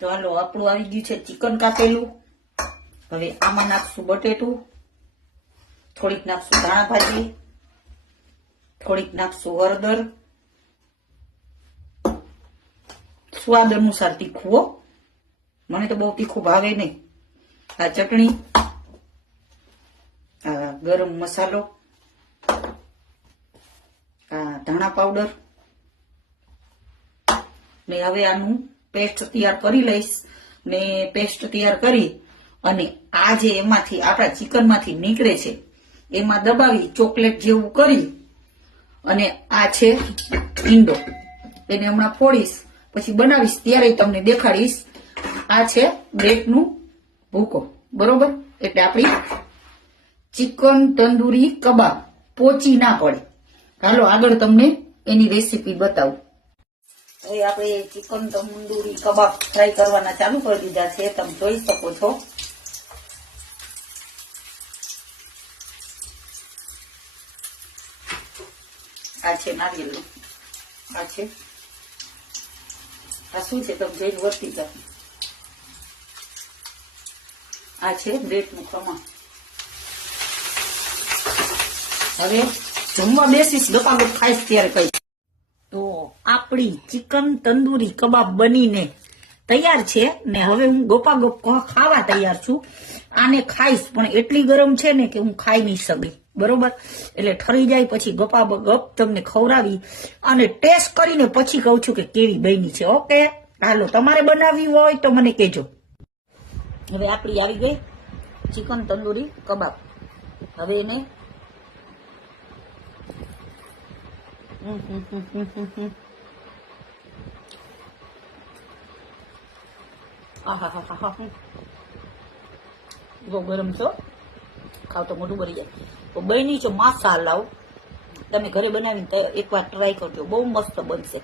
તો હાલો આપણું આવી ગયું છે ચિકન કાપેલું. હવે આમાં નાખશું બટેટું, થોડીક નાખશું ધાણા ભાજી, થોડીક નાખશું હળદર, સ્વાદ અનુસાર તીખું હો, મને તો બહુ તીખું ભાવે નહીં. આ ચટણી, આ ગરમ મસાલો, આ ધાણા પાવડર ને હવે આનું પેસ્ટ તૈયાર કરી લઈશ. ને પેસ્ટ તૈયાર કરી અને આ જે એમાંથી આપણા ચિકન માંથી નીકળે છે એમાં દબાવી ચોકલેટ જેવું કરી અને આ છે ઈંડો, એને હમણાં ફોડીશ પછી બનાવીશ ત્યારે તમને દેખાડીશ. આ છે બ્રેડનું ભૂકો, બરોબર? એટલે આપણી ચિકન તંદૂરી કબાબ પોચી ના પડે. હાલો આગળ તમને એની રેસીપી બતાવું. હવે આપણે ચિકન તંદૂરી કબાબ ફ્રાય કરવાના ચાલુ કરી દીધા છે, તમે જોઈ શકો છો. આ છે નારિયેળ, આ છે, આ શું છે તમે જોઈને વર્તી જાઓ. આ છે બ્રેડનું ખમણ. હવે જમવા બેસીશ ગપાગપ ખાઈશ ત્યારે કઈ. તો આપણી ચિકન તંદૂરી કબાબ બનીને તૈયાર છે ને હવે હું ગપાગપ ખાવા તૈયાર છું. આને ખાઈશ પણ એટલી ગરમ છે ને કે હું ખાઈ નહીં શકી, બરોબર? એટલે ઠરી જાય પછી ગપાગપ તમને ખવડાવી અને ટેસ્ટ કરીને પછી કહું છું કે કેવી બની છે. ઓકે, હાલો તમારે બનાવવી હોય તો મને કહેજો. હવે આપણી આવી ગઈ ચિકન તંદૂરી કબાબ. હવે એને બહુ ગરમ છો, ખાવ તો મોઢું ભરી જાય. તો બની છો મસાલા, તમે ઘરે બનાવીને એકવાર ટ્રાય કરજો, બહુ મસ્ત બનશે.